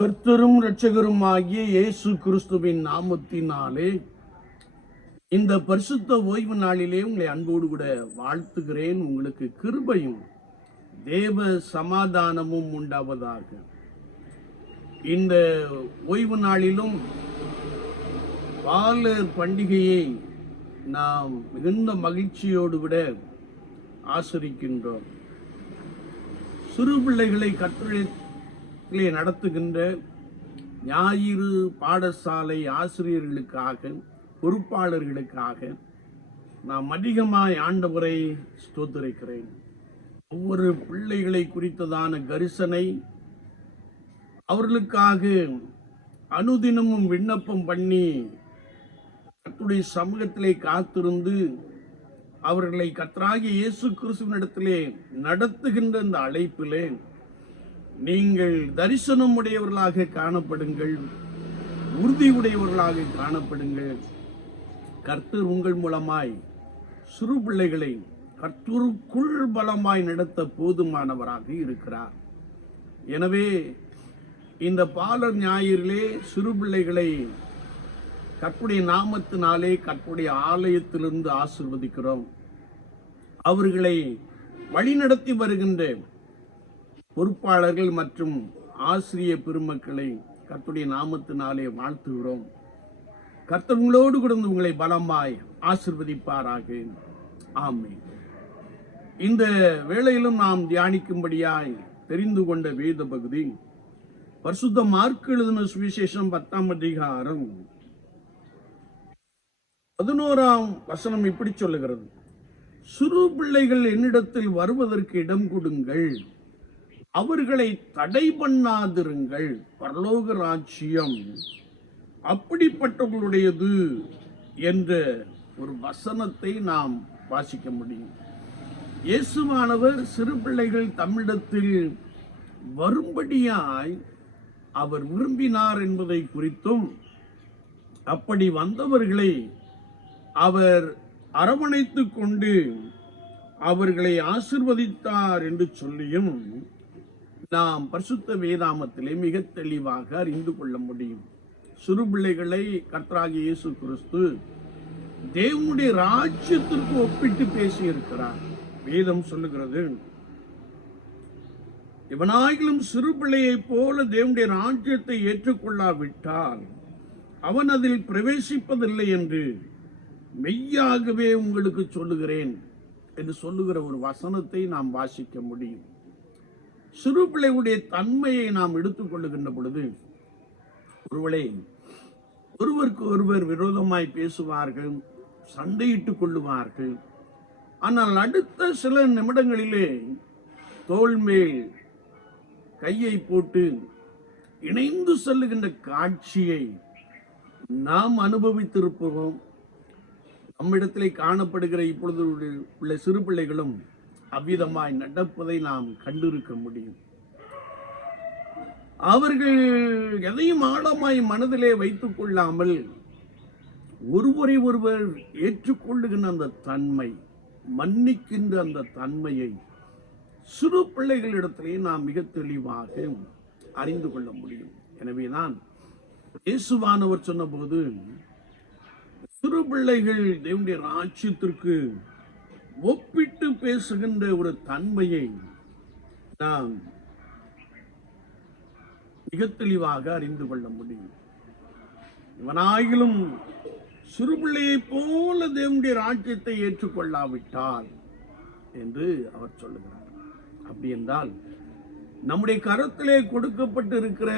கர்த்தரும் இரட்சகருமாகிய இயேசு கிறிஸ்துவின் நாமத்தினாலே இந்த பரிசுத்த ஓய்வு நாளிலே உங்களை அன்போடு கூட வாழ்த்துகிறேன். உங்களுக்கு கிருபையும் தேவ சமாதானமும் உண்டாவதாக. இந்த ஓய்வு நாளிலும் பாலர் பண்டிகையை நாம் மிகுந்த மகிழ்ச்சியோடு விட ஆசரிக்கின்றோம். சிறு பிள்ளைகளை கற்றலிலே நடத்துகின்ற ஞாயிறு பாடசாலை ஆசிரியர்களுக்காக, பொறுப்பாளர்களுக்காக நாம் அதிகமாய் ஆண்டவரை ஸ்தோத்திரிக்கிறேன். ஒவ்வொரு பிள்ளைகளை குறித்ததான கரிசனை, அவர்களுக்காக அனுதினமும் விண்ணப்பம் பண்ணி கர்த்தருடைய சமூகத்திலே காத்திருந்து அவர்களை கர்த்தராகிய இயேசு கிறிஸ்துவினிடத்திலே நடத்துகின்ற இந்த அழைப்பிலே நீங்கள் தரிசனம் உடையவர்களாக காணப்படுங்கள், உறுதியுடையவர்களாக காணப்படுங்கள். கர்த்தர் உங்கள் மூலமாய் சிறு பிள்ளைகளை கர்த்தருக்குள் பலமாய் நடத்த போதுமானவராக இருக்கிறார். எனவே இந்த பாலர் ஞாயிறிலே சிறு பிள்ளைகளை கர்த்தருடைய நாமத்தினாலே கர்த்தருடைய ஆலயத்திலிருந்து ஆசீர்வதிக்கிறோம். அவர்களை வழிநடத்தி வருகின்ற பொறுப்பாளர்கள் மற்றும் ஆசிரிய பெருமக்களை கர்த்தருடைய நாமத்தினாலே வாழ்த்துகிறோம். கர்த்தர் உங்களோடு கூட உங்களை பலமாய் ஆசீர்வதிப்பாராக. ஆமென். இந்த வேளையிலும் நாம் தியானிக்கும்படியாய் தெரிந்து கொண்ட வேத பகுதி பரிசுத்த மார்க்கு எழுதின சுவிசேஷம் 10ஆம் அதிகாரம் 11ஆம் வசனம் இப்படி சொல்லுகிறது: சிறு பிள்ளைகள் என்னிடத்தில் வருவதற்கு இடம் கொடுங்கள், அவர்களை தடை பண்ணாதிருங்கள், பரலோக ராஜ்யம் அப்படிப்பட்டவர்களுடையது என்ற ஒரு வசனத்தை நாம் வாசிக்க முடியும். இயேசுவானவர் சிறு பிள்ளைகள் தம்மிடத்தில் வரும்படியாய் அவர் விரும்பினார் என்பதை குறித்தும், அப்படி வந்தவர்களை அவர் அரவணைத்துக் கொண்டு அவர்களை ஆசீர்வதித்தார் என்று சொல்லியும் நாம் பரிசுத்த வேதாமத்திலே மிக தெளிவாக அறிந்து கொள்ள முடியும். சிறு பிள்ளைகளை கர்த்தராகிய இயேசு கிறிஸ்து தேவனுடைய ராஜ்யத்திற்கு ஒப்பிட்டு பேசியிருக்கிறார். வேதம் சொல்லுகிறது, எவனாயிலும் சிறு பிள்ளையைப் போல தேவனுடைய ராஜ்யத்தை ஏற்றுக்கொள்ளாவிட்டால் அவன் அதில் பிரவேசிப்பதில்லை என்று மெய்யாகவே உங்களுக்கு சொல்லுகிறேன் என்று சொல்லுகிற ஒரு வசனத்தை நாம் வாசிக்க முடியும். சிறு பிள்ளைகளுடைய தன்மையை நாம் எடுத்துக்கொள்ளுகின்ற பொழுது, ஒருவேளை ஒருவருக்கு ஒருவர் விரோதமாய் பேசுவார்கள், சண்டையிட்டுக் கொள்ளுவார்கள். ஆனால் அடுத்த சில நிமிடங்களிலே தோள் மேல் கையை போட்டு இணைந்து செல்லுகின்ற காட்சியை நாம் அனுபவித்திருப்போம். நம்மிடத்திலே காணப்படுகிற இப்பொழுது உள்ள சிறு பிள்ளைகளும் அவ்விதமாய் நடப்பதை நாம் கண்டிருக்க முடியும். அவர்கள் எதையும் ஆழமாய் மனதிலே வைத்துக் கொள்ளாமல் ஒருவரை ஒருவர் ஏற்றுக்கொள்ளுகின்ற அந்த தன்மை, மன்னிக்கின்ற அந்த தன்மையை சிறு பிள்ளைகளிடத்திலே நாம் மிக தெளிவாக அறிந்து கொள்ள முடியும். எனவேதான் இயேசுவானவர் சொன்னபோது, சிறு பிள்ளைகள் தேவனுடைய ராஜ்யத்திற்கு ஒப்பிட்டு பேசுகின்ற ஒரு தன்மையை நாம் மிக தெளிவாக அறிந்து கொள்ள முடியும். இவனாயிலும் சிறு பிள்ளையை போல தேவனுடைய ராஜ்யத்தை ஏற்றுக்கொள்ளாவிட்டால் என்று அவர் சொல்லுகிறார். அப்படி என்றால் நம்முடைய கரத்திலே கொடுக்கப்பட்டிருக்கிற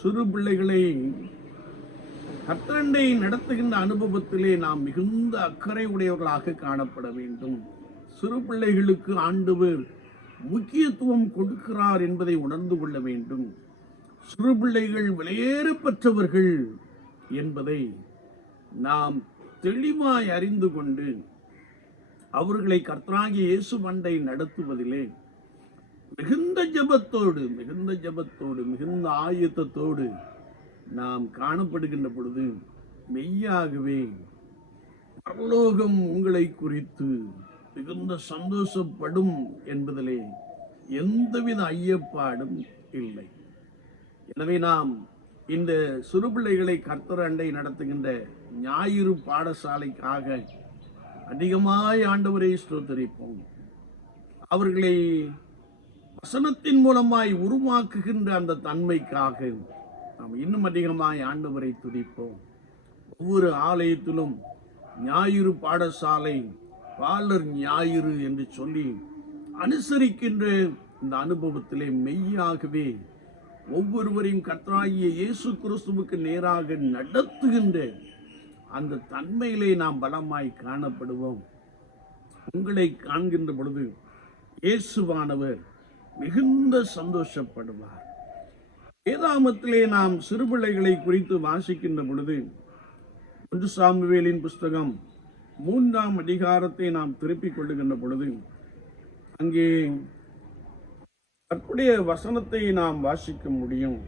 சிறு பிள்ளைகளை கர்த்தரை நடத்துகின்ற அனுபவத்திலே நாம் மிகுந்த அக்கறை உடையவர்களாக காணப்பட வேண்டும். சிறு பிள்ளைகளுக்கு ஆண்டவர் முக்கியத்துவம் கொடுக்கிறார் என்பதை உணர்ந்து கொள்ள வேண்டும். சிறு பிள்ளைகள் விலையேறப்பெற்றவர்கள் என்பதை நாம் தெளிவாய் அறிந்து கொண்டு அவர்களை கர்த்தராகிய இயேசு மண்டை நடத்துவதிலே மிகுந்த ஜெபத்தோடு மிகுந்த ஆயத்தத்தோடு நாம் காணப்படுகின்ற பொழுது மெய்யாகவே பரலோகம் உங்களை குறித்து மிகுந்த சந்தோஷப்படும் என்பதிலே எந்தவித ஐயப்பாடும் இல்லை. எனவே நாம் இந்த சிறு பிள்ளைகளை கர்த்தர் அண்டை நடத்துகின்ற ஞாயிறு பாடசாலைக்காக அதிகமாய் ஆண்டவரை ஸ்தோத்திரிப்போம். அவர்களை வசனத்தின் மூலமாய் உருவாக்குகின்ற அந்த தன்மைக்காக நாம் இன்னும் அதிகமாய் ஆண்டவரை துதிப்போம். ஒவ்வொரு ஆலயத்திலும் ஞாயிறு பாடசாலை, பாலர் ஞாயிறு என்று சொல்லி அனுசரிக்கின்ற இந்த அனுபவத்திலே மெய்யாகவே ஒவ்வொருவரையும் கர்த்தராகிய இயேசு கிறிஸ்துவுக்கு நேராக நடத்துகின்ற அந்த தன்மையிலே நாம் பலமாய் காணப்படுவோம். உங்களை காண்கின்ற பொழுது இயேசுவானவர் மிகுந்த சந்தோஷப்படுவார். வேதாகமத்திலே நாம் சிறுபிள்ளைகளை குறித்து வாசிக்கின்ற பொழுது 1 சாமுவேலின் புஸ்தகம் 3ஆம் அதிகாரத்தை நாம் திருப்பிக் கொள்ளுகின்ற பொழுது அங்கே கர்த்தருடைய வசனத்தை நாம் வாசிக்க முடியும்.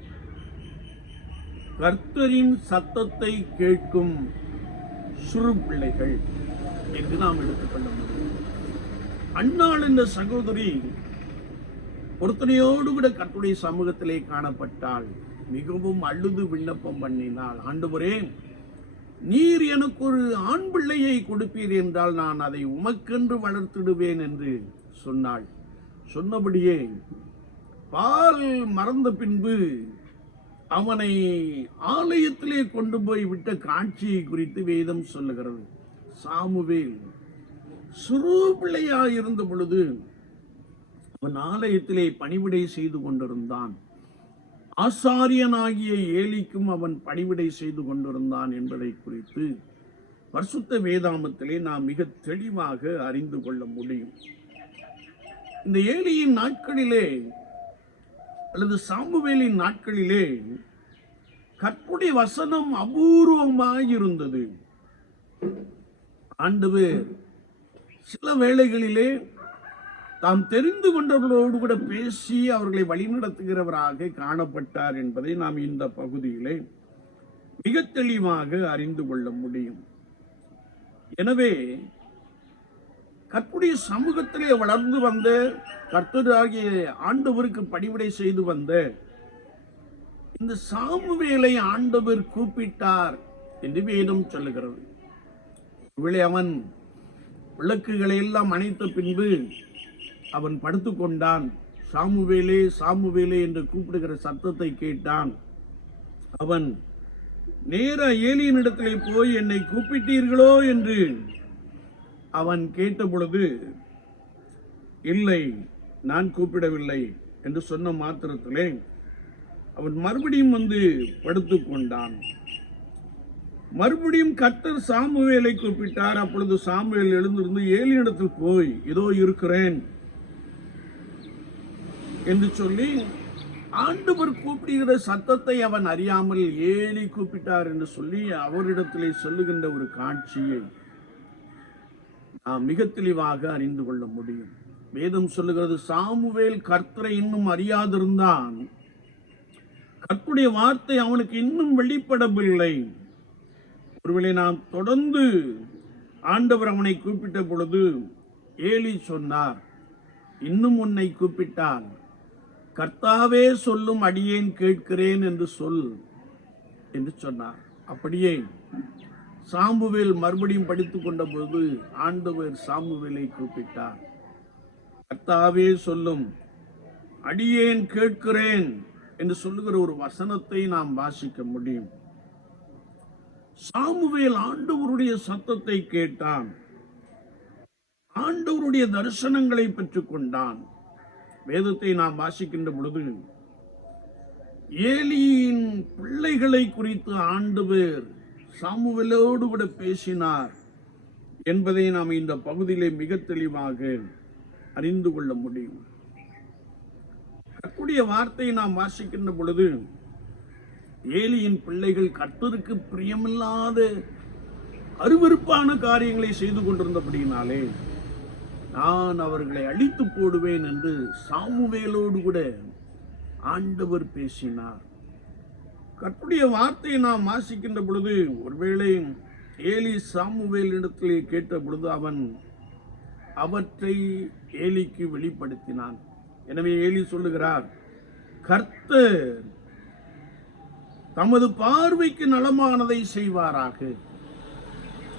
கர்த்தரின் சத்தத்தை கேட்கும் சிறு பிள்ளைகள் என்று நாம் எடுத்துக்கொள்ள முடியும். அன்னாள் என்ற சகோதரி ஒருத்தனையோடு கூட கர்த்தருடைய சமூகத்திலே காணப்பட்டாள். மிகவும் அழுது விண்ணப்பம் பண்ணினாள். ஆண்டவரே, நீர் எனக்கு ஒரு ஆண் பிள்ளையை கொடுப்பீர் என்றால் நான் அதை உமக்கென்று வளர்த்திடுவேன் என்று சொன்னாள். சொன்னபடியே பால் மறந்த பின்பு அவனை ஆலயத்திலே கொண்டு போய் விட்ட காட்சியை குறித்து வேதம் சொல்லுகிறது. சாமுவேல் சிறு பிள்ளையாய் இருந்த பொழுது அவன் ஆலயத்திலே பணிவிடை செய்து கொண்டிருந்தான். ஆசாரியனாகிய ஏலிக்கும் அவன் பணிவிடை செய்து கொண்டிருந்தான் என்பதை குறித்து பரிசுத்த வேதாகமத்திலே நாம் மிக தெளிவாக அறிந்து கொள்ள முடியும். இந்த ஏலியின் நாட்களிலே அல்லது சாமுவேலின் நாட்களிலே கர்த்தருடைய வசனம் அபூர்வமாய் இருந்தது. ஆண்டவர் சில வேளைகளிலே தாம் தெரிந்து கொண்டவர்களோடு கூட பேசி அவர்களை வழிநடத்துகிறவராக காணப்பட்டார் என்பதை நாம் இந்த பகுதியிலே மிக தெளிவாக அறிந்து கொள்ள முடியும். எனவே கர்த்தருடைய சமூகத்திலே வளர்ந்து வந்த, கர்த்தராகிய ஆண்டவருக்கு பணிவிடை செய்து வந்த இந்த சாமுவேலை ஆண்டவர் கூப்பிட்டார் என்று வேதம் சொல்லுகிறது. ஒருவேளை அவன் விளக்குகளை எல்லாம் அணைத்த பின்பு அவன் படுத்துக்கொண்டான். சாமுவேலே சாமுவேலே என்று கூப்பிடுகிற சத்தத்தை கேட்டான். அவன் நேர ஏலியின் இடத்திலே போய் என்னை கூப்பிட்டீர்களோ என்று அவன் கேட்ட பொழுது, இல்லை, நான் கூப்பிடவில்லை என்று சொன்ன மாத்திரத்திலே அவன் மறுபடியும் வந்து படுத்துக் கொண்டான். மறுபடியும் கர்த்தர் சாமுவேலை கூப்பிட்டார். அப்பொழுது சாமுவேல் எழுந்திருந்து ஏலியிடத்தில் போய் இதோ இருக்கிறேன் என்று சொல்லி ஆண்டவர் கூப்பிடுகிற சத்தத்தை அவன் அறியாமல் ஏலி கூப்பிட்டார் என்று சொல்லி அவரிடத்திலே சொல்லுகின்ற ஒரு காட்சியை நாம் மிக தெளிவாக அறிந்து கொள்ள முடியும். வேதம் சொல்லுகிறது, சாமுவேல் கர்த்தரை இன்னும் அறியாதிருந்தான். கர்த்தருடைய வார்த்தை அவனுக்கு இன்னும் வெளிப்படவில்லை. ஒருவேளை நாம் தொடர்ந்து ஆண்டவர் அவனை கூப்பிட்ட பொழுது ஏலி சொன்னார், இன்னும் உன்னை கூப்பிட்டான், கர்த்தாவே சொல்லும், அடியேன் கேட்கிறேன் என்று சொல் என்று சொன்னார். அப்படியே சாமுவேல் மறுபடியும் படித்துக் கொண்ட போது ஆண்டவர் சாமுவேலை கூப்பிட்டார். கர்த்தாவே சொல்லும், அடியேன் கேட்கிறேன் என்று சொல்லுகிற ஒரு வசனத்தை நாம் வாசிக்க முடியும். சாமுவேல் ஆண்டவருடைய சத்தத்தை கேட்டான். ஆண்டவருடைய தரிசனங்களை பெற்றுக் கொண்டான். வேதத்தை நாம் வாசிக்கின்ற பொழுது ஏலியின் பிள்ளைகளை குறித்து ஆண்டவர் சாமுவேலோடு கூட பேசினார் என்பதை நாம் இந்த பகுதியிலே மிக தெளிவாக அறிந்து கொள்ள முடியும். கர்த்தருடைய வார்த்தையை நாம் வாசிக்கின்ற பொழுது ஏலியின் பிள்ளைகள் கர்த்தருக்கு பிரியமில்லாத அருவருப்பான காரியங்களை செய்து கொண்டிருந்தபடியினாலே நான் அவர்களை அழித்து போடுவேன் என்று சாமுவேலோடு கூட ஆண்டவர் பேசினார். கர்த்தருடைய வார்த்தையை நாம் வாசிக்கின்ற பொழுது ஒருவேளை ஏலி சாமுவேல் இடத்திலே கேட்ட பொழுது அவன் அவற்றை ஏலிக்கு வெளிப்படுத்தினான். எனவே ஏலி சொல்லுகிறார், கர்த்தர் தமது பார்வைக்கு நலமானதை செய்வாராக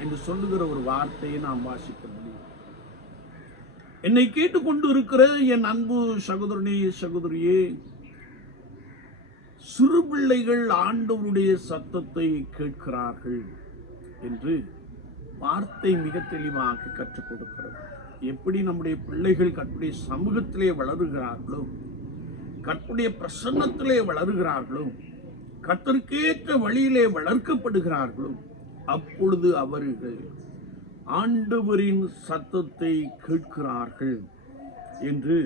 என்று சொல்லுகிற ஒரு வார்த்தையை நாம் வாசிக்க முடியும். என்னை கேட்டுக்கொண்டு இருக்கிற என் அன்பு சகோதரனே, சகோதரியே, சிறு பிள்ளைகள் ஆண்டவருடைய சத்தத்தை கேட்கிறார்கள் என்று வார்த்தை மிக தெளிவாக கற்றுக் கொடுக்கிறது. எப்படி நம்முடைய பிள்ளைகள் கர்த்தருடைய சமூகத்திலே வளருகிறார்களோ, கர்த்தருடைய பிரசன்னத்திலே வளருகிறார்களோ, கர்த்தருக்கேற்ற வழியிலே வளர்க்கப்படுகிறார்களோ, அப்பொழுது அவர்கள் ஆண்டவரின் சத்தத்தை கேட்கிறார்கள் என்று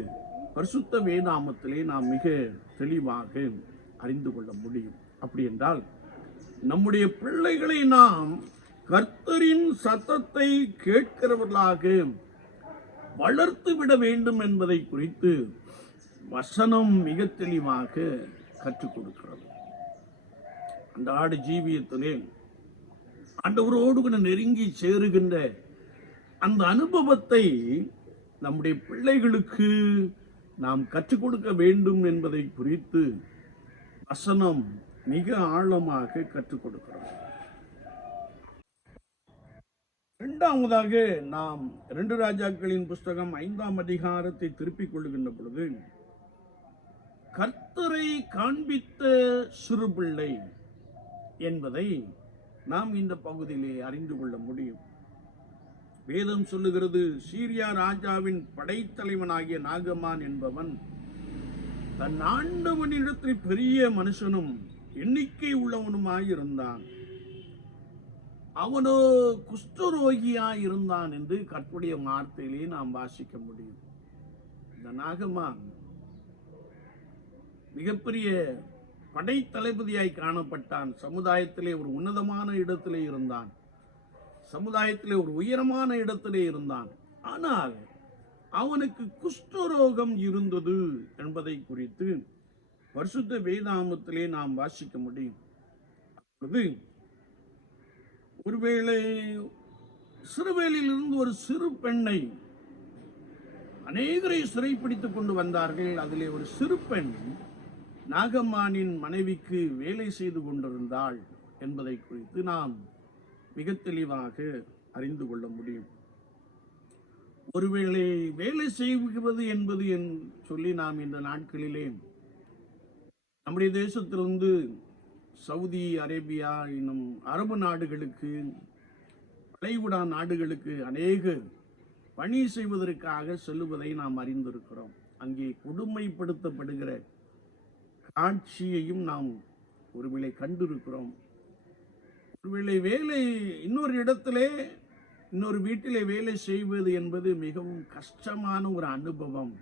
பரிசுத்த வேதாகமத்திலே நாம் மிக தெளிவாக அறிந்து கொள்ள முடியும். அப்படி என்றால் நம்முடைய பிள்ளைகளை நாம் கர்த்தரின் சத்தத்தை கேட்கிறவர்களாக வளர்த்து விட வேண்டும் என்பதை குறித்து வசனம் மிக தெளிவாக கற்றுக் கொடுக்கிறது. அன்றாட ஜீவியத்திலே ஆண்டவரோடு நெருங்கி சேருகின்ற அந்த அனுபவத்தை நம்முடைய பிள்ளைகளுக்கு நாம் கற்றுக் கொடுக்க வேண்டும் என்பதை குறித்து வசனம் மிக ஆழமாக கற்றுக் கொடுக்கிறது. இரண்டாவதாக நாம் 2 ராஜாக்களின் புஸ்தகம் 5ஆம் அதிகாரத்தை திருப்பிக் கொள்ளுகின்ற பொழுது, கர்த்தரை காண்பித்த சிறு பிள்ளை என்பதை நாம் இந்த பகுதியிலே அறிந்து கொள்ள முடியும். வேதம் சொல்லுகிறது, சீரியா ராஜாவின் படைத்தலைவனாகிய நாகமான் என்பவன் தன் ஆண்டவனிடத்தில் பெரிய மனுஷனும் எண்ணிக்கை உள்ளவனுமாயிருந்தான். அவனோ குஷ்டரோகியாய் இருந்தான் என்று கர்த்தருடைய வார்த்தையிலே நாம் வாசிக்க முடியும். இந்த நாகமான் மிகப்பெரிய படைத்தளபதியாய் காணப்பட்டான். சமுதாயத்திலே ஒரு உன்னதமான இடத்திலே இருந்தான். சமுதாயத்திலே ஒரு உயரமான இடத்திலே இருந்தான். ஆனால் அவனுக்கு குஷ்டரோகம் இருந்தது என்பதை குறித்து பரிசுத்த வேதாகமத்திலே நாம் வாசிக்க முடியும். அப்பொழுது ஒருவேளை சிறுவேலிலிருந்து ஒரு சிறு பெண்ணை அநேகரை சிறைப்பிடித்துக் கொண்டு வந்தார்கள். அதிலே ஒரு சிறு பெண் நாகமானின் மனைவிக்கு வேலை செய்து கொண்டிருந்தாள் என்பதை குறித்து நாம் மிக தெளிவாக அறிந்து கொள்ள முடியும். ஒருவேளை வேலை செய்வது என்பது சொல்லி நாம் இந்த நாட்களிலே நம்முடைய தேசத்திலிருந்து சவுதி அரேபியா இன்னும் அரபு நாடுகளுக்கு, வளைகுடா நாடுகளுக்கு அநேக பணி செய்வதற்காக செல்லுவதை நாம் அறிந்திருக்கிறோம். அங்கே கொடுமைப்படுத்தப்படுகிற காட்சியையும் நாம் ஒருவேளை கண்டிருக்கிறோம். ஒருவேளை வேலை இன்னொரு இடத்திலே இன்னொரு வீட்டிலே வேலை செய்வது என்பது மிகவும் கஷ்டமான ஒரு அனுபவம்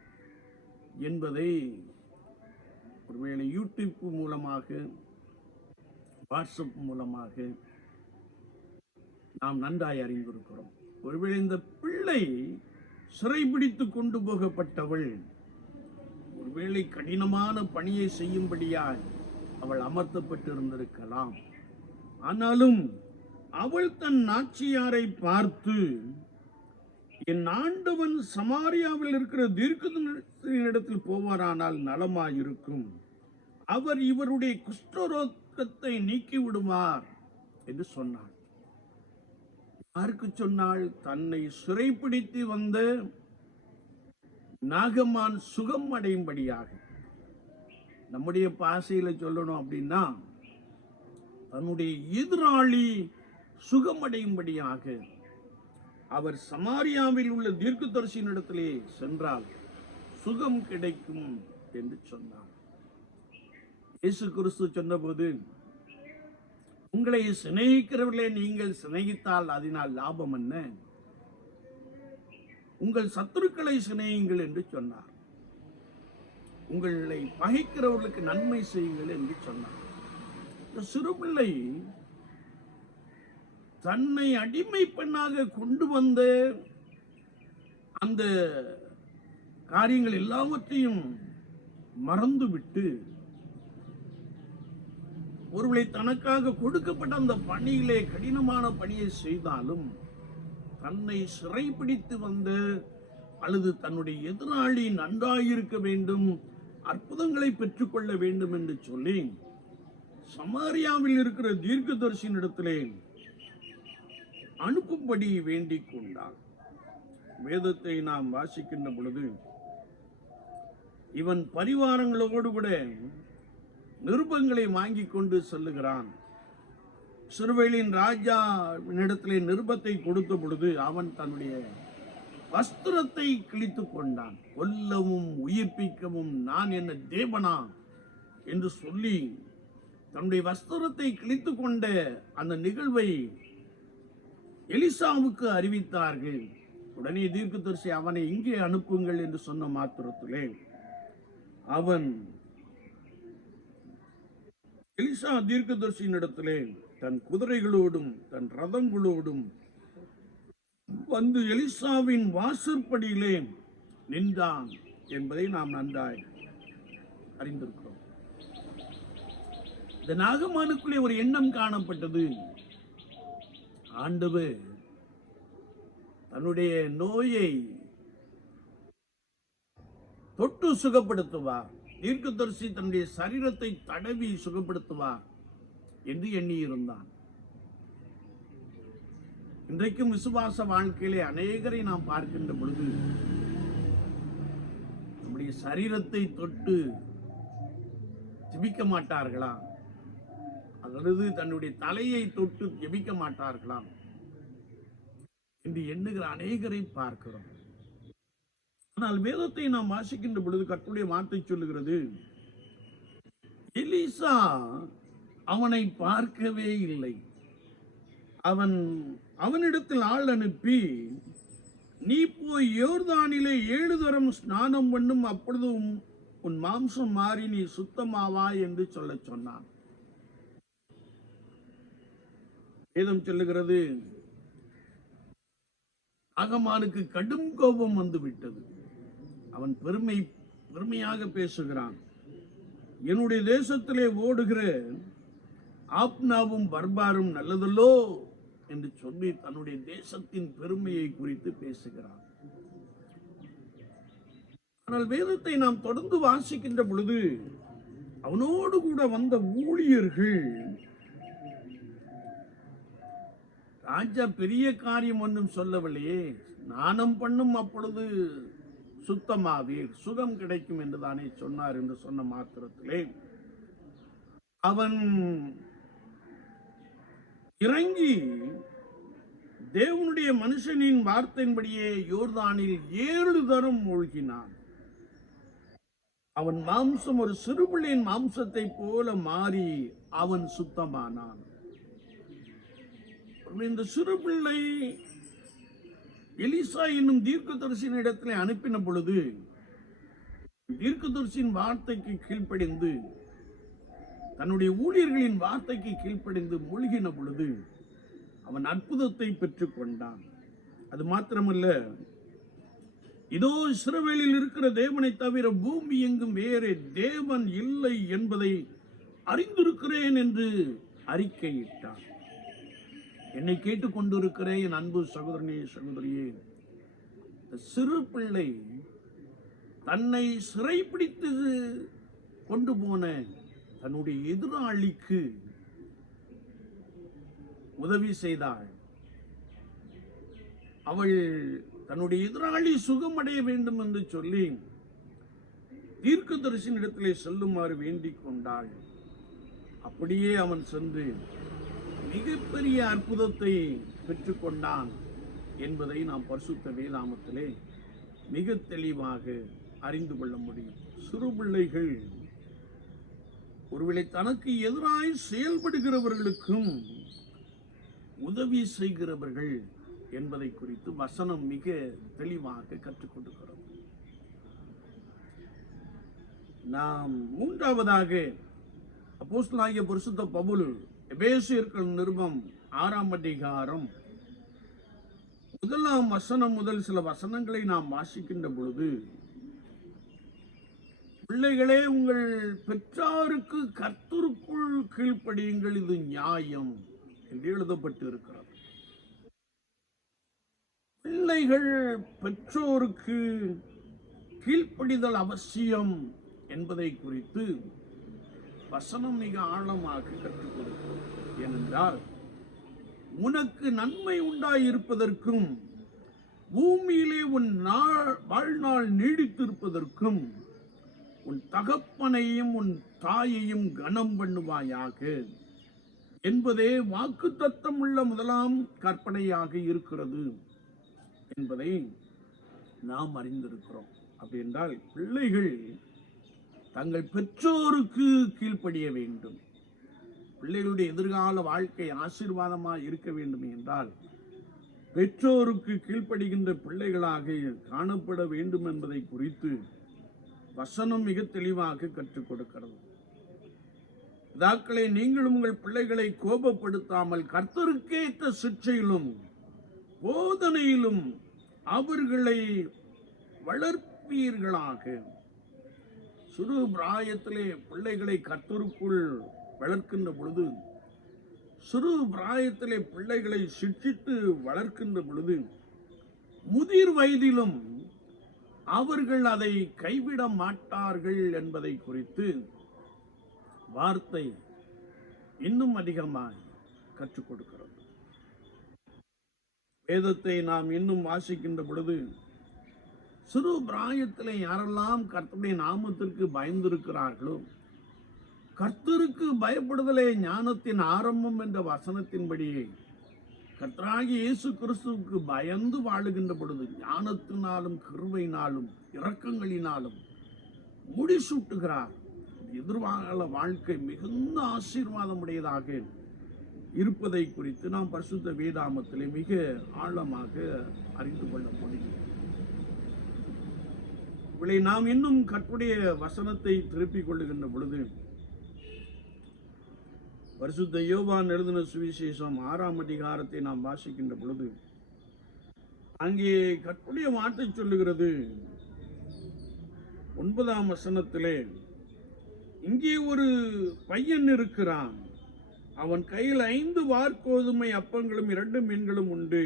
என்பதை ஒருவேளை யூடியூப் மூலமாக, வாட்ஸ்அப் மூலமாக நாம் நன்றாய் அறிந்திருக்கிறோம். ஒருவேளை இந்த பிள்ளை சிறைபிடித்து கொண்டு போகப்பட்டவள் ஒருவேளை கடினமான பணியை செய்யும்படியாய் அவள் அமர்த்தப்பட்டு இருந்திருக்கலாம். ஆனாலும் அவள் தன் நாச்சியாரை பார்த்து, என் ஆண்டவன் சமாரியாவில் இருக்கிற தீர்க்கதரிசியினிடத்தில் போவாரானால் நலமாயிருக்கும், அவர் இவருடைய குஷ்டரோகத்தை நீக்கி விடுவார் என்று சொன்னாள். யாருக்கு சொன்னாள்? தன்னை சிறைப்பிடித்து வந்த நாகமான் சுகம் அடையும்படியாக. நம்முடைய பாசையில சொல்லணும் அப்படின்னா, தன்னுடைய எதிராளி சுகமடையும்படியாக அவர் சமாரியாவில் உள்ள தீர்க்கதரிசியினிடத்திலே சென்றால் சுகம் கிடைக்கும் என்று சொன்னார். இயேசு கிறிஸ்து சொன்னபோது, உங்களை சிநேகிக்கிறவர்களே நீங்கள் சிநேகித்தால் அதனால் லாபம் என்ன? உங்கள் சத்துருக்களை சிநேகிங்கள் என்று சொன்னார். உங்களை பகைக்கிறவர்களுக்கு நன்மை செய்யுங்கள் என்று சொன்னார். இந்த சிறுபிள்ளை தன்னை அடிமை பெண்ணாக கொண்டு வந்த அந்த காரியங்கள் எல்லாவற்றையும் மறந்துவிட்டு, ஒருவேளை தனக்காக கொடுக்கப்பட்ட அந்த பணியிலே கடினமான பணியை செய்தாலும் தன்னை சிறைப்பிடித்து வந்த அல்லது தன்னுடைய எதிராளி நன்றாயிருக்க வேண்டும், அற்புதங்களை பெற்றுக்கொள்ள வேண்டும் என்று சொல்லி சமாரியாவில் இருக்கிற தீர்க்கதரிசியினிடத்திலே அனுப்பும்படி வேண்டிக் கொண்டார். வேதத்தை நாம் வாசிக்கின்ற பொழுது இவன் பரிவாரங்களோடு கூட நிருபங்களை வாங்கி கொண்டு செல்லுகிறான். இஸ்ரவேலின் ராஜாவினிடத்திலே நிருபத்தை கொடுத்த பொழுது அவன் தன்னுடைய வஸ்திரத்தை கிழித்துக் கொண்டான். கொல்லவும் உயிர்ப்பிக்கவும் நான் என்ன தேவனா என்று சொல்லி தன்னுடைய வஸ்திரத்தை கிழித்துக் கொண்ட அந்த நிகழ்வை எலிசாவுக்கு அறிவித்தார்கள். உடனே தீர்க்கதரிசி அவனை இங்கே அனுப்புங்கள் என்று சொன்ன மாத்திரத்திலே அவன் எலிசா தீர்க்கதரிசியின் இடத்திலே தன் குதிரைகளோடும் தன் ரதங்களோடும் வந்து எலிசாவின் வாசற்படியிலே நின்றான் என்பதை நாம் நன்றாய் அறிந்திருக்கிறோம். இந்த நாகமானுக்குள்ளே ஒரு எண்ணம் காணப்பட்டது. ஆண்டவர் தன்னுடைய நோயை தொட்டு சுகப்படுத்துவார், தீர்க்கதரிசி தன்னுடைய சரீரத்தை தடவி சுகப்படுத்துவார் என்று எண்ணி இருந்தான். இன்றைக்கும் விசுவாச வாழ்க்கையிலே அநேகரை நாம் பார்க்கின்ற பொழுது நம்முடைய சரீரத்தை தொட்டு ஜெபிக்க மாட்டார்களா, அல்லது தன்னுடைய தலையை தொட்டு ஜெபிக்க மாட்டார்களா என்று எண்ணுகிற அநேகரை பார்க்கிறோம். ஆனால் வேதத்தை நாம் வாசிக்கின்ற பொழுது கர்த்தருடைய வார்த்தை சொல்லுகிறது, எலிசா அவனை பார்க்கவே இல்லை. அவனிடத்தில் ஆள் அனுப்பி, நீ போய் யோர்தானிலே 7 தரம் ஸ்நானம் பண்ணும், அப்பொழுது உன் மாம்சம் மாறி நீ சுத்தமாவாய் என்று சொல்ல சொன்னான். வேதம் சொல்லுகிறது, நாகமானுக்கு கடும் கோபம் வந்து விட்டது. அவன் பெருமையாக பேசுகிறான். என்னுடைய தேசத்திலே ஓடுகிற ஆப்னாவும் பர்பாரும் நல்லதல்லோ என்று சொல்லி தன்னுடைய தேசத்தின் பெருமையை குறித்து பேசுகிறான். ஆனால் வேதத்தை நாம் தொடர்ந்து வாசிக்கின்ற பொழுது அவனோடு கூட வந்த ஊழியர்கள், ராஜா பெரிய காரியம் ஒன்றும் சொல்லவில்லையே, ஸ்நானம் பண்ணும் அப்பொழுது சுத்தமாவீர், சுகம் கிடைக்கும் என்று தானே சொன்னார் என்று சொன்ன மாத்திரத்திலே அவன் இறங்கி தேவனுடைய மனுஷனின் வார்த்தையின்படியே யோர்தானில் 7 தரம் மூழ்கினான். அவன் மாம்சம் ஒரு சிறுபிள்ளையின் மாம்சத்தை போல மாறி அவன் சுத்தமானான். இந்த சிறுபிள்ளை எலிசா என்னும் தீர்க்கதரிசியின் இடத்திலே அனுப்பின பொழுது தீர்க்கதரிசியின் வார்த்தைக்கு கீழ்ப்படிந்து, தன்னுடைய ஊழியர்களின் வார்த்தைக்கு கீழ்ப்படிந்து மூழ்கின பொழுது அவன் அற்புதத்தை பெற்றுக் கொண்டான். அது மாத்திரமல்ல, இதோ இஸ்ரவேலில் இருக்கிற தேவனை தவிர பூமி எங்கும் வேறு தேவன் இல்லை என்பதை அறிந்திருக்கிறேன் என்று அறிக்கையிட்டான். என்னை கேட்டுக்கொண்டிருக்கிற என் அன்பு சகோதரனே, சகோதரியே, சிறு பிள்ளை தன்னை சிறைப்பிடித்து கொண்டு போன தன்னுடைய எதிராளிக்கு உதவி செய்தாள். அவள் தன்னுடைய எதிராளி சுகமடைய வேண்டும் என்று சொல்லி தீர்க்கதரிசியின் இடத்திலே செல்லுமாறு வேண்டிக் கொண்டாள். அப்படியே அவன் சென்று மிகப்பெரிய அற்புதத்தை பெற்றுக்கொண்டான் என்பதை நாம் பரிசுத்த வேதாமத்திலே மிக தெளிவாக அறிந்து கொள்ள முடியும். சிறு பிள்ளைகள் ஒருவேளை தனக்கு எதிராய் செயல்படுகிறவர்களுக்கும் உதவி செய்கிறவர்கள் என்பதை குறித்து வசனம் மிக தெளிவாக கற்றுக் கொடுக்கிறது. நாம் மூன்றாவதாக அப்போஸ்தலனாகிய பரிசுத்த பவுல் எபேசியர்கள் நிருபம் 6ஆம் அதிகாரம் 1ஆம் வசனம் முதல் சில வசனங்களை நாம் வாசிக்கின்ற பொழுது, பிள்ளைகளே உங்கள் பெற்றாருக்கு கர்த்தருக்குள் கீழ்ப்படியுங்கள், இது நியாயம் என்று எழுதப்பட்டு இருக்கிறது. பிள்ளைகள் பெற்றோருக்கு கீழ்ப்படிதல் அவசியம் என்பதை குறித்து வசனம் மிக ஆழமாக கற்றுக் கொடுக்கும். ஏனென்றால் உனக்கு நன்மை உண்டாயிருப்பதற்கும் பூமியிலே உன் வாழ்நாள் நீடித்திருப்பதற்கும் உன் தகப்பனையும் உன் தாயையும் கனம் பண்ணுவாயாக என்பதே வாக்குத்தத்தம் உள்ள முதலாம் கற்பனையாக இருக்கிறது என்பதை நாம் அறிந்திருக்கிறோம். அப்படி என்றால் பிள்ளைகள் தங்கள் பெற்றோருக்கு கீழ்ப்படிய வேண்டும். பிள்ளைகளுடைய எதிர்கால வாழ்க்கை ஆசீர்வாதமாக இருக்க வேண்டும் என்றால் பெற்றோருக்கு கீழ்ப்படுகின்ற பிள்ளைகளாக காணப்பட வேண்டும் என்பதை குறித்து வசனம் மிக தெளிவாக கற்றுக் கொடுக்கிறது. பிதாக்களே, நீங்களும் உங்கள் பிள்ளைகளை கோபப்படுத்தாமல் கர்த்தருக்கேற்ற சிற்றையிலும் போதனையிலும் அவர்களை வளர்ப்பீர்களாக. சிறு பிராயத்திலே பிள்ளைகளை கர்த்தருக்குள் வளர்க்கின்ற பொழுது, சிறு பிராயத்திலே பிள்ளைகளை சிட்சித்து வளர்க்கின்ற பொழுது, முதிர் வயதிலும் அவர்கள் அதை கைவிட மாட்டார்கள் என்பதை குறித்து வார்த்தை இன்னும் அதிகமாக கற்றுக் கொடுக்கிறது. வேதத்தை நாம் இன்னும் வாசிக்கின்ற பொழுது, சிறு பிராயத்திலே யாரெல்லாம் கர்த்தருடைய நாமத்திற்கு பயந்திருக்கிறார்களோ, கர்த்தருக்கு பயப்படுதலே ஞானத்தின் ஆரம்பம் என்ற வசனத்தின்படியே கர்த்தராகிய இயேசு கிறிஸ்துவுக்கு பயந்து வாழுகின்ற பொழுது ஞானத்தினாலும் கிருபையினாலும் இரக்கங்களினாலும் முடிசூட்டுகிறார். எதிர்கால வாழ்க்கை மிகுந்த ஆசீர்வாதம் உடையதாக இருப்பதை குறித்து நாம் பரிசுத்த வேதாகமத்திலே மிக ஆழமாக அறிந்து கொள்ள முடியும். இவளை நாம் இன்னும் கர்த்தருடைய வசனத்தை திருப்பிக் கொள்ளுகின்ற பொழுது, பரிசுத்த யோவான் எழுதின சுவிசேஷம் 6ஆம் அதிகாரத்தை நாம் வாசிக்கின்ற பொழுது அங்கே கர்த்தருடைய வார்த்தை சொல்லுகிறது. 9ஆம் வசனத்திலே, இங்கே ஒரு பையன் இருக்கிறான், அவன் கையில் 5 வாற்கோதுமை அப்பங்களும் 2 மீன்களும் உண்டு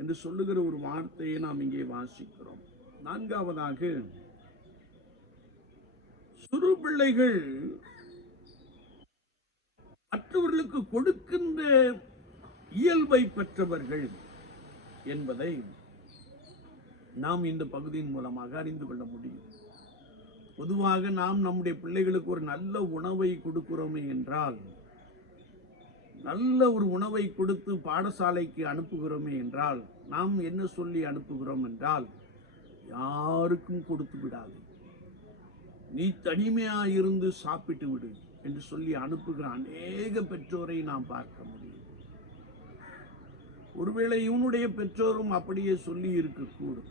என்று சொல்லுகிற ஒரு வார்த்தையை நாம் இங்கே வாசிக்கிறோம். 4ஆவதாக, சிறு பிள்ளைகள் மற்றவர்களுக்கு கொடுக்கின்ற இயல்பை பெற்றவர்கள் என்பதை நாம் இந்த பகுதியின் மூலமாக அறிந்து கொள்ள முடியும். பொதுவாக நாம் நம்முடைய பிள்ளைகளுக்கு ஒரு நல்ல உணவை கொடுக்கிறோமே என்றால், நல்ல ஒரு உணவை கொடுத்து பாடசாலைக்கு அனுப்புகிறோமே என்றால், நாம் என்ன சொல்லி அனுப்புகிறோம் என்றால், யாருக்கும் கொடுத்து விடாது, நீ தனிமையா இருந்து சாப்பிட்டு விடு என்று சொல்லி அனுப்புகிற அநேக பெற்றோரை நாம் பார்க்க முடியும். ஒருவேளை இவனுடைய பெற்றோரும் அப்படியே சொல்லி இருக்கக்கூடும்.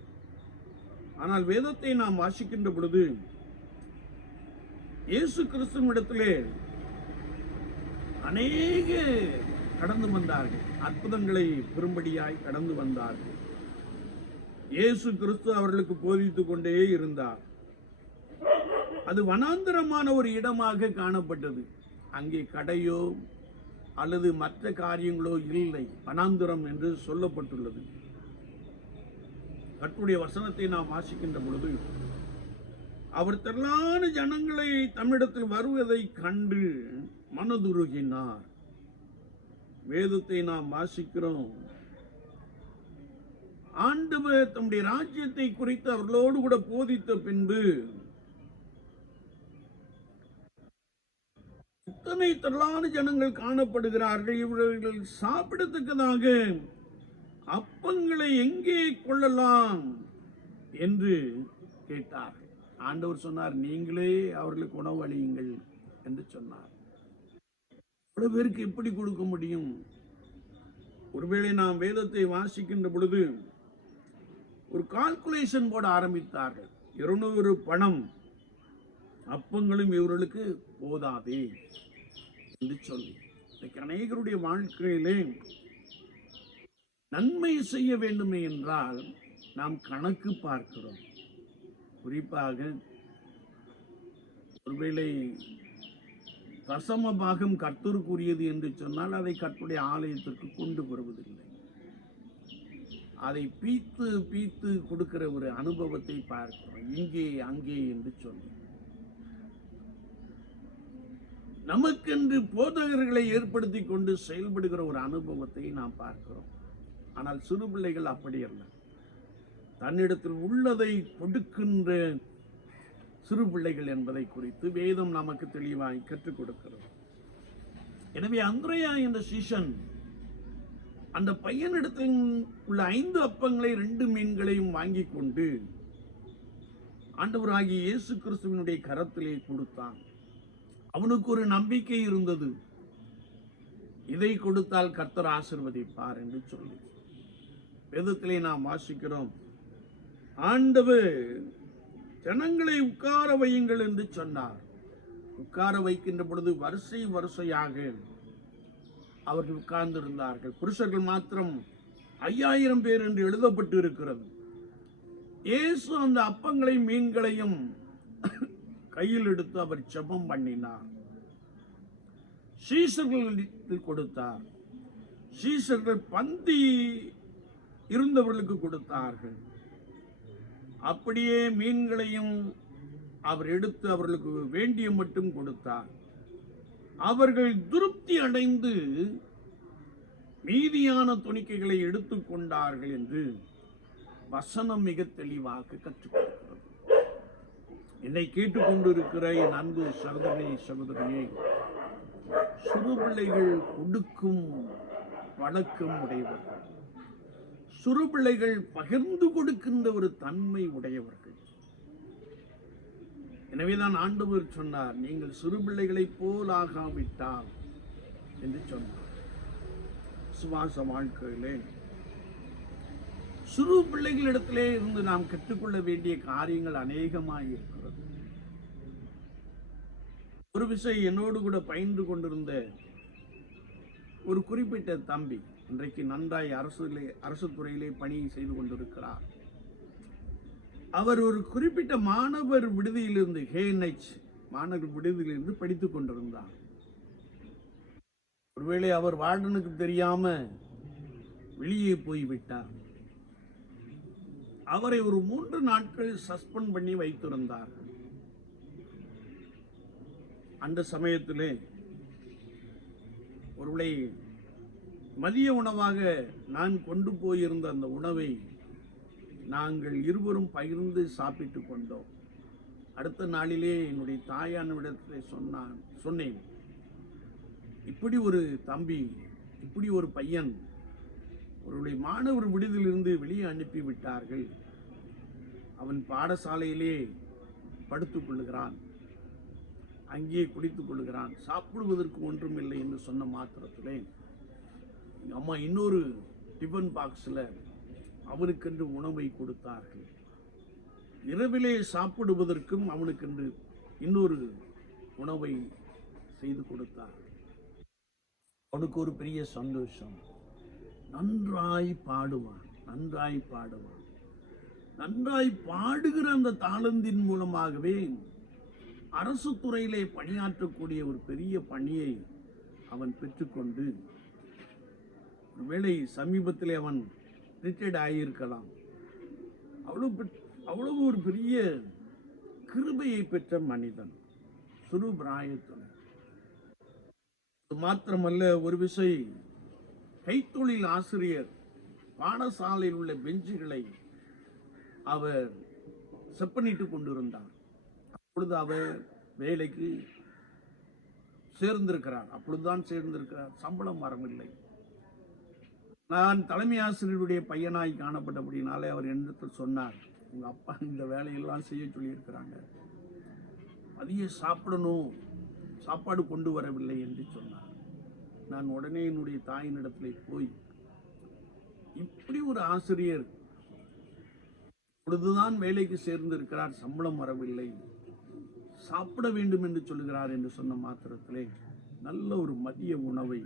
ஆனால் வேதத்தை நாம் வாசிக்கின்ற பொழுது இயேசு கிறிஸ்துவிடத்திலே அநேக கடந்து வந்தார்கள், அற்புதங்களை பெரும்படியாய் கடந்து வந்தார்கள். இயேசு கிறிஸ்து அவர்களுக்கு போதித்துக் கொண்டே இருந்தார். அது வனாந்தரமான ஒரு இடமாக காணப்பட்டது. அங்கே கடையோ அல்லது மற்ற காரியங்களோ இல்லை, வனாந்தரம் என்று சொல்லப்பட்டுள்ளது. கர்த்தருடைய வசனத்தை நாம் வாசிக்கின்ற பொழுது, அவர் திரளான ஜனங்களை தம்மிடத்தில் வருவதை கண்டு மனதுருகினார். வேதத்தை நாம் வாசிக்கிறோம். ஆண்டவர் தம்முடைய ராஜ்யத்தை குறித்து அவர்களோடு கூட போதித்த பின்பு இத்தனை திரளான ஜனங்கள் காணப்படுகிறார்கள், இவர்கள் சாப்பிடத்தக்கதாக அப்பங்களை எங்கே கொள்ளலாம் என்று கேட்டார்கள். ஆண்டவர் சொன்னார், நீங்களே அவர்களுக்கு உணவு அளியுங்கள் என்று சொன்னார். இவ்வளவு பேருக்கு எப்படி கொடுக்க முடியும்? ஒருவேளை நாம் வேதத்தை வாசிக்கின்ற பொழுது ஒரு கால்குலேஷன் போட ஆரம்பித்தார்கள். 200 பணம் அப்பங்களும் இவர்களுக்கு போதாதே என்று சொல்லி. அநேகருடைய வாழ்க்கையிலே நன்மை செய்ய வேண்டுமே என்றால் நாம் கணக்கு பார்க்கிறோம். குறிப்பாக ஒருவேளை தசம பாகம் கர்த்தருக்குரியது என்று சொன்னால் அதை கர்த்தருடைய ஆலயத்திற்கு கொண்டு வருவதில்லை. அதை பீத்து பீத்து கொடுக்கிற ஒரு அனுபவத்தை பார்க்கிறோம், இங்கே அங்கே என்று சொல்லி. நமக்கென்று போதகர்களை ஏற்படுத்தி கொண்டு செயல்படுகிற ஒரு அனுபவத்தை நாம் பார்க்கிறோம். ஆனால் சிறு பிள்ளைகள் அப்படி அல்ல. தன்னிடத்தில் உள்ளதை கொடுக்கின்ற சிறு பிள்ளைகள் என்பதை குறித்து வேதம் நமக்கு தெளிவாய் கற்றுக் கொடுக்கிறது. எனவே அந்திரேயா என்ற சீஷன் அந்த பையனிடத்தில் உள்ள 5 அப்பங்களை 2 மீன்களையும் வாங்கி கொண்டு ஆண்டவராகிய இயேசு கிறிஸ்துவினுடைய கரத்திலே கொடுத்தான். அவனுக்கு ஒரு நம்பிக்கை இருந்தது, இதை கொடுத்தால் கர்த்தர் ஆசீர்வதிப்பார் என்று சொல்லி. வேதத்திலே நாம் வாசிக்கிறோம், ஆண்டவர் ஜனங்களை உட்கார வையுங்கள் என்று சொன்னார். உட்கார வைக்கின்ற பொழுது வரிசை வரிசையாக அவர்கள் உட்கார்ந்திருந்தார்கள். புருஷர்கள் மாத்திரம் 5000 பேர் என்று எழுதப்பட்டு இருக்கிறது. இயேசு அந்த அப்பங்களை மீன்களையும் கையில் எடுத்து அவர் ஜெபம் பண்ணினார். சீஷர்களுக்கு கொடுத்தார். சீஷர்கள் பந்தி இருந்தவர்களுக்கு கொடுத்தார்கள். அப்படியே மீன்களையும் அவர் எடுத்து அவர்களுக்கு வேண்டிய மட்டும் கொடுத்தார். அவர்கள் திருப்தி அடைந்து மீதியான துணிக்கைகளை எடுத்துக்கொண்டார்கள் என்று வசனம் மிக தெளிவாக கற்றுக் கொடுக்கிறது. என்னை கேட்டுக்கொண்டிருக்கிற என் அன்பு சகோதரனே, சகோதரியே, சிறு பிள்ளைகள் கொடுக்கும் வழக்கம் உடையவர்கள். சிறு பிள்ளைகள் பகிர்ந்து கொடுக்கின்ற ஒரு தன்மை உடையவர்கள். எனவேதான் ஆண்டவர் சொன்னார், நீங்கள் சிறு பிள்ளைகளைப் போல் ஆகாவிட்டால் என்று சொன்னார். சுவாச வாழ்க்கையிலே சிறு பிள்ளைகளிடத்திலே இருந்து நாம் கற்றுக்கொள்ள வேண்டிய காரியங்கள் அநேகமாக இருக்கிறது. ஒரு விஷயம், என்னோடு கூட பயின்று கொண்டிருந்த ஒரு குறிப்பிட்ட தம்பி இன்றைக்கு நன்றாய் அரசு துறையிலே பணி செய்து கொண்டிருக்கிறார். அவர் ஒரு குறிப்பிட்ட மாணவர் விடுதியிலிருந்து KNH மாணவர் விடுதியிலிருந்து படித்துக் கொண்டிருந்தார். ஒருவேளை அவர் வார்டனுக்கு தெரியாம வெளியே போய்விட்டார். அவரை ஒரு 3 நாட்கள் சஸ்பெண்ட் பண்ணி வைத்திருந்தார்கள். அந்த சமயத்திலே ஒருவேளை மதிய உணவாக நான் கொண்டு போயிருந்த அந்த உணவை நாங்கள் இருவரும் பகிர்ந்து சாப்பிட்டு கொண்டோம். அடுத்த நாளிலே என்னுடைய தாயானவிடத்தில் சொன்னேன், இப்படி ஒரு தம்பி, இப்படி ஒரு பையன் அவருடைய மாணவர் விடுதியிலிருந்து வெளியே அனுப்பி விட்டார்கள். அவன் பாடசாலையிலே படுத்துக் கொள்ளுகிறான், அங்கே குடித்துக் கொள்ளுகிறான், சாப்பிடுவதற்கு ஒன்றுமில்லை என்று சொன்ன மாத்திரத்திலே அம்மா இன்னொரு டிஃபன் பாக்ஸில் அவனுக்கென்று உணவை கொடுத்தார்கள். இரவிலே சாப்பிடுவதற்கும் அவனுக்கென்று இன்னொரு உணவை செய்து கொடுத்தார். அவனுக்கு ஒரு பெரிய சந்தோஷம். நன்றாய் பாடுவான், நன்றாய் பாடுவான். நன்றாய் பாடுகிற அந்த தாளந்தின் மூலமாகவே அரசு துறையிலே பணியாற்றக்கூடிய ஒரு பெரிய பணியை அவன் பெற்றுக்கொண்டு, ஒருவேளை சமீபத்திலே அவன் ரிட்டையர்ட் ஆகியிருக்கலாம். அவ்வளவு ஒரு பெரிய கிருபையை பெற்ற மனிதன், சிறு பிராயத்தில். மாத்திரமல்ல, ஒரு விசை கைத்தொழில் ஆசிரியர் பாடசாலையில் உள்ள பெஞ்சுகளை அவர் செப்பனிட்டுக் கொண்டிருந்தார். அப்பொழுது அவர் வேலைக்கு சேர்ந்திருக்கிறார். அப்பொழுதுதான் சேர்ந்திருக்கிறார். சம்பளம் வரவில்லை. நான் தலைமை ஆசிரியருடைய பையனாய் காணப்பட்டபடினாலே அவர் என்னிடத்தில் சொன்னார், உங்க அப்பா இந்த வேலையெல்லாம் செய்ய சொல்லியிருக்கிறாங்க, மதிய சாப்பிடணும், சாப்பாடு கொண்டு வரவில்லை என்று சொன்னார். நான் உடனே என்னுடைய தாயினிடத்திலே போய், இப்படி ஒரு ஆசிரியர் இப்பொழுதுதான் வேலைக்கு சேர்ந்திருக்கிறார், சம்பளம் வரவில்லை, சாப்பிட வேண்டும் என்று சொல்லுகிறார் என்று சொன்ன மாத்திரத்திலே நல்ல ஒரு மதிய உணவை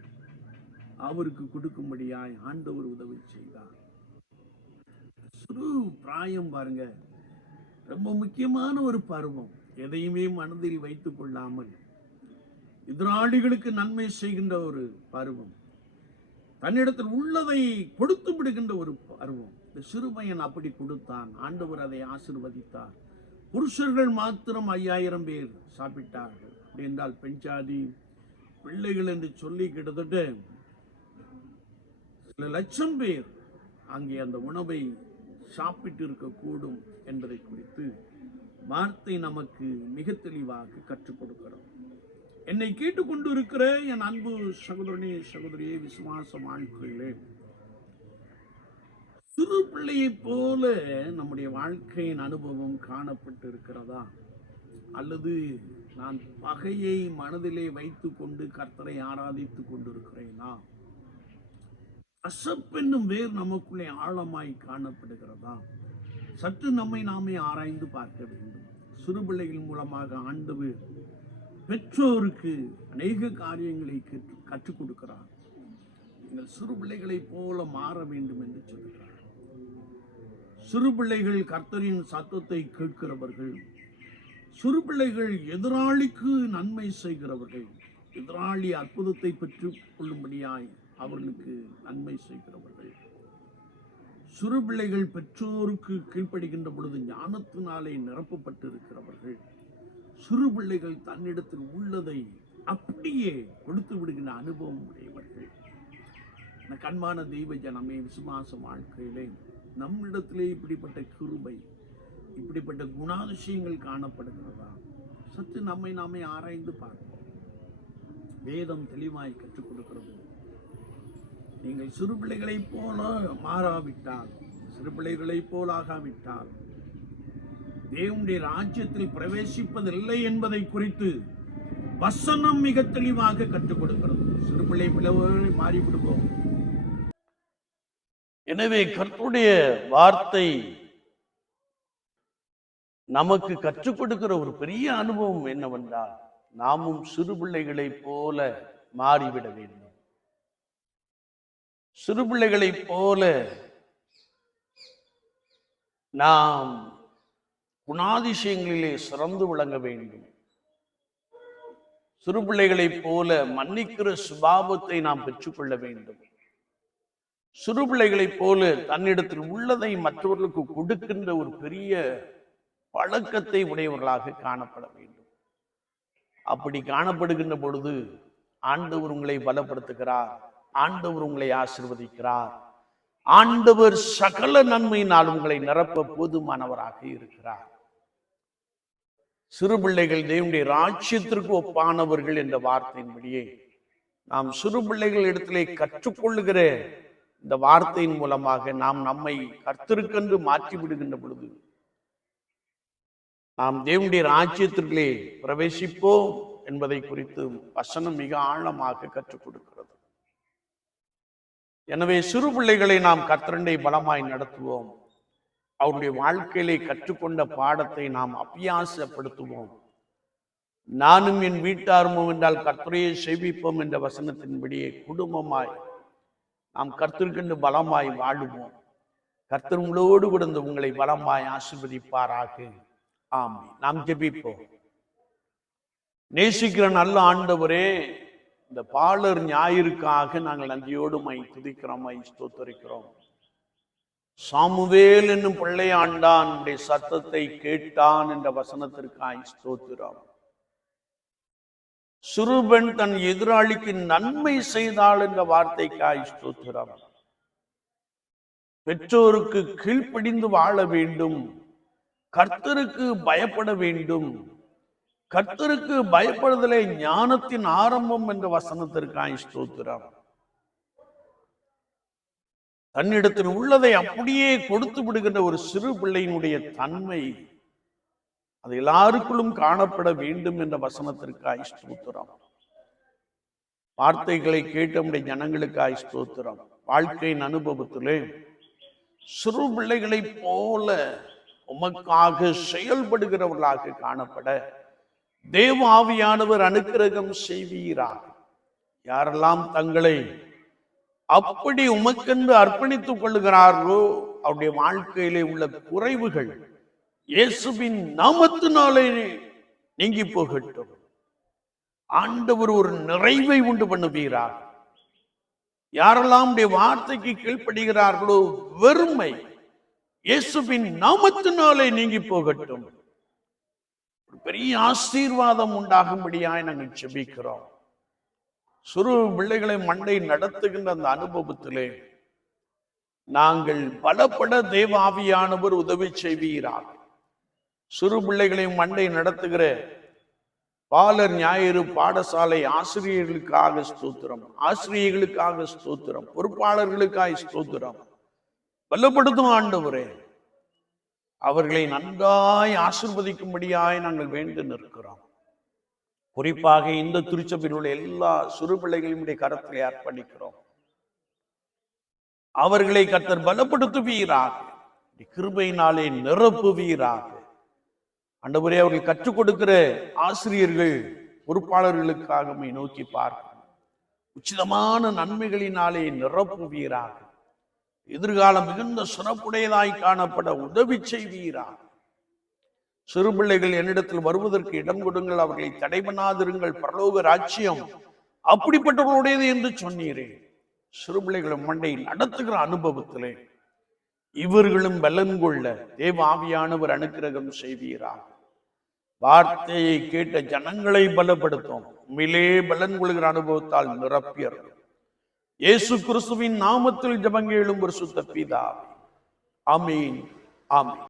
அவருக்கு கொடுக்கும்படியாய் ஆண்டவர் உதவி செய்தார். சிறு பிராயம் பாருங்க, ரொம்ப முக்கியமான ஒரு பருவம். எதையுமே மனதில் வைத்துக் கொள்ளாமல் எதிராளிகளுக்கு நன்மை செய்கின்ற ஒரு பருவம், தன்னிடத்தில் உள்ளதை கொடுத்து விடுகின்ற ஒரு பருவம். இந்த சிறுபையன் அப்படி கொடுத்தான். ஆண்டவர் அதை ஆசீர்வதித்தார். புருஷர்கள் மாத்திரம் 5000 பேர் சாப்பிட்டார்கள். அப்படி என்றால் பெண் ஜாதி பிள்ளைகள் என்று சொல்லி கிட்டத்தட்ட சில லட்சம் பேர் அங்கே அந்த உணவை சாப்பிட்டு இருக்கக்கூடும் என்பதை குறித்து வார்த்தை நமக்கு மிக தெளிவாக கற்றுக் கொடுக்கிறோம். என்னை கேட்டுக்கொண்டு இருக்கிற என் அன்பு சகோதரனே, சகோதரியே, விசுவாச வாழ்க்கையிலே சிறு பிள்ளையை போல நம்முடைய வாழ்க்கையின் அனுபவம் காணப்பட்டு இருக்கிறதா? அல்லது நான் பகையை மனதிலே வைத்துக் கொண்டு கர்த்தரை ஆராதித்துக் கொண்டிருக்கிறேனா? கசப்பென்னும் வேர் நமக்குள்ளே ஆழமாய் காணப்படுகிறதா? சற்று நம்மை நாமே ஆராய்ந்து பார்க்க வேண்டும். சிறு பிள்ளைகள் மூலமாக ஆண்டவர் பெற்றோருக்கு அநேக காரியங்களை கற்றுக் கொடுக்கிறார். நீங்கள் சிறு பிள்ளைகளை போல மாற வேண்டும் என்று சொல்கிறார். சிறு பிள்ளைகள் கர்த்தரின் சத்தத்தை கேட்கிறவர்கள், சிறு பிள்ளைகள் எதிராளிக்கு நன்மை செய்கிறவர்கள், எதிராளி அற்புதத்தை பெற்றுக் கொள்ளும்படியாய் அவர்களுக்கு நன்மை செய்கிறவர்கள். சிறு பிள்ளைகள் பெற்றோருக்கு கீழ்ப்படுகின்ற பொழுது ஞானத்தினாலே நிரப்பப்பட்டு இருக்கிறவர்கள். சிறு பிள்ளைகள் தன்னிடத்தில் உள்ளதை அப்படியே கொடுத்து விடுகின்ற அனுபவம் உடையவர்கள். கண்மான தெய்வ ஜனமே, விசுவாச வாழ்க்கையிலே நம்மிடத்திலே இப்படிப்பட்ட கிருபை, இப்படிப்பட்ட குணாதிசயங்கள் காணப்படுகிறதா? சற்று நம்மை நாமே ஆராய்ந்து பார்ப்போம். வேதம் தெளிவாய் கற்றுக் கொடுக்கிறது. நீங்கள் சிறு பிள்ளைகளை போல மாறாவிட்டால், சிறு பிள்ளைகளை போல ஆகாவிட்டால் தேவனுடைய ராஜ்யத்தில் பிரவேசிப்பதில்லை என்பதை குறித்து வசனம் மிக தெளிவாக கற்றுக் கொடுக்கிறது. சிறு பிள்ளை பிளவை மாறிவிடுவோம். எனவே கர்த்தருடைய வார்த்தை நமக்கு கற்றுக் கொடுக்கிற ஒரு பெரிய அனுபவம் என்னவென்றால், நாமும் சிறு பிள்ளைகளை போல மாறிவிட வேண்டும். சிறு பிள்ளைகளை போல நாம் குணாதிசயங்களிலே சிறந்து விளங்க வேண்டும். சிறு பிள்ளைகளை போல மன்னிக்கிற சுபாவத்தை நாம் பெற்றுக்கொள்ள வேண்டும். சிறு பிள்ளைகளை போல தன்னிடத்தில் உள்ளதை மற்றவர்களுக்கு கொடுக்கின்ற ஒரு பெரிய பழக்கத்தை உடையவர்களாக காணப்பட வேண்டும். அப்படி காணப்படுகின்ற பொழுது ஆண்டவர் உங்களை பலப்படுத்துகிறார், ஆண்டவர் உங்களை ஆசீர்வதிக்கிறார், ஆண்டவர் சகல நன்மையினால் உங்களை நிரப்ப போதுமானவராக இருக்கிறார். சிறு பிள்ளைகள் தேவனுடைய ராஜ்யத்திற்கு ஒப்பானவர்கள் என்ற வார்த்தையின்படியே நாம் சிறு பிள்ளைகள் இடத்திலே கற்றுக்கொள்ளுகிற இந்த வார்த்தையின் மூலமாக நாம் நம்மை கர்த்தருக்கென்று மாற்றி விடுகின்ற பொழுது நாம் தேவனுடைய ராஜ்யத்திற்குள்ளே பிரவேசிப்போம் என்பதை குறித்து வசனம் மிக ஆழமாக கற்றுக் கொடுக்கிறது. எனவே சிறு பிள்ளைகளை நாம் கர்த்தருடைய பலமாய் நடத்துவோம். அவருடைய வாழ்க்கையிலே கற்றுக்கொண்ட பாடத்தை நாம் அபியாசப்படுத்துவோம். நானும் என் வீட்டாருமோ என்றால் கர்த்தரையே சேவிப்போம் என்ற வசனத்தின்படியே குடும்பமாய் நாம் கர்த்தருக்கென்று பலமாய் வாழுவோம். கர்த்தர் உங்களோடு கூட உங்களை பலமாய் ஆசீர்வதிப்பாராக. ஆமென். நாம் ஜெபிப்போம். நேசிக்கிற நல்ல ஆண்டவரே, இந்த பாலர் ஞாயிற்காக நாங்கள் நன்றியோடு துதிக்கிறோம், ஸ்தோத்தரிக்கிறோம். சாமுவேல் என்னும் பிள்ளையாண்டான் உடைய சத்தத்தை கேட்டான் என்ற வசனத்திற்காய் ஸ்தோத்திரம். சிறுபெண் தன் எதிராளிக்கு நன்மை செய்தாள் என்ற வார்த்தைக்காய் ஸ்தோத்திரம். பெற்றோருக்கு கீழ்ப்படிந்து வாழ வேண்டும், கர்த்தருக்கு பயப்பட வேண்டும். கர்த்தருக்கு பயப்படுதலே ஞானத்தின் ஆரம்பம் என்ற வசனத்திற்காய் ஸ்தோத்திரம். தன்னிடத்தில் உள்ளதை அப்படியே கொடுத்து விடுகின்ற ஒரு சிறு பிள்ளையினுடைய தன்மை அது எல்லாருக்குள்ளும் காணப்பட வேண்டும் என்ற வசனத்திற்காய் ஸ்தோத்திரம். வார்த்தைகளை கேட்ட நம்முடைய ஜனங்களுக்காய் ஸ்தோத்திரம். வாழ்க்கையின் அனுபவத்திலே சிறு பிள்ளைகளை போல உமக்காக செயல்படுகிறவர்களாக காணப்பட தேவ ஆவியானவர் அனுக்கிரகம் செய்வீராக. யாரெல்லாம் தங்களை அப்படி உமக்கென்று அர்ப்பணித்துக் கொள்ளுகிறார்களோ அவருடைய வாழ்க்கையிலே உள்ள குறைவுகள் இயேசுவின் நாமத்தினாலே நீங்கி போகட்டும். ஆண்டவர் ஒரு நிறைவை உண்டு பண்ணுவீராக. யாரெல்லாம் வார்த்தைக்கு கீழ்ப்படுகிறார்களோ வெறுமை இயேசுவின் நாமத்தினாலே நீங்கி போகட்டும். பெரிய ஆசீர்வாதம் உண்டாகும்படியாய் நாங்கள் ஜெபிக்கிறோம். சிறு பிள்ளைகளை மண்டை நடத்துகின்ற அந்த அனுபவத்திலே நாங்கள் பலப்பட தேவ ஆவியானவர் உதவி செய்வீராக. சிறு பிள்ளைகளை மண்டை நடத்துகிற பாலர் ஞாயிறு பாடசாலை ஆசிரியர்களுக்காக ஸ்தோத்திரம், ஆசிரியர்களுக்காக ஸ்தோத்திரம், பொறுப்பாளர்களுக்காக ஸ்தோத்திரம். பலப்படுத்தும் ஆண்டவரே, அவர்களை நன்றாய் ஆசீர்வதிக்கும்படியாய் நாங்கள் வேண்டி நிற்கிறோம். குறிப்பாக இந்த திருச்சபையில் உள்ள எல்லா சிறு பிள்ளைகளுடைய கரத்திலே அர்ப்பணிக்கிறோம். அவர்களை கர்த்தர் பலப்படுத்துவீராக, கிருபையினாலே நிரப்புவீராக. ஆண்டவரே, அவர்கள் கற்றுக் கொடுக்கிற ஆசிரியர்கள் பொறுப்பாளர்களுக்காக நோக்கி பார்க்க உச்சிதமான நன்மைகளினாலே நிரப்புவீராக. எதிர்காலம் மிகுந்த சிறப்புடையதாய் காணப்பட உதவி செய்வீராக. சிறு பிள்ளைகள் என்னிடத்தில் வருவதற்கு இடம் கொடுங்கள், அவர்களை தடை பண்ணாதிருங்கள், பரலோக ராஜ்யம் அப்படிப்பட்டவர்களுடையது என்று சொன்னீரே. சிறு பிள்ளைகளை மண்டை நடத்துகிற அனுபவத்திலே இவர்களும் பலன் கொள்ள தேவ ஆவியானவர் அனுக்கிரகம் செய்வீராக. வார்த்தையை கேட்ட ஜனங்களை பலப்படுத்தும், உண்மையிலே பலன் கொள்கிற அனுபவத்தால் நிரப்பியர். இயேசு கிறிஸ்துவின் நாமத்தில் ஜெபங்கேளும் பரிசுத்த பிதாவே, ஆமீன், ஆமீன்.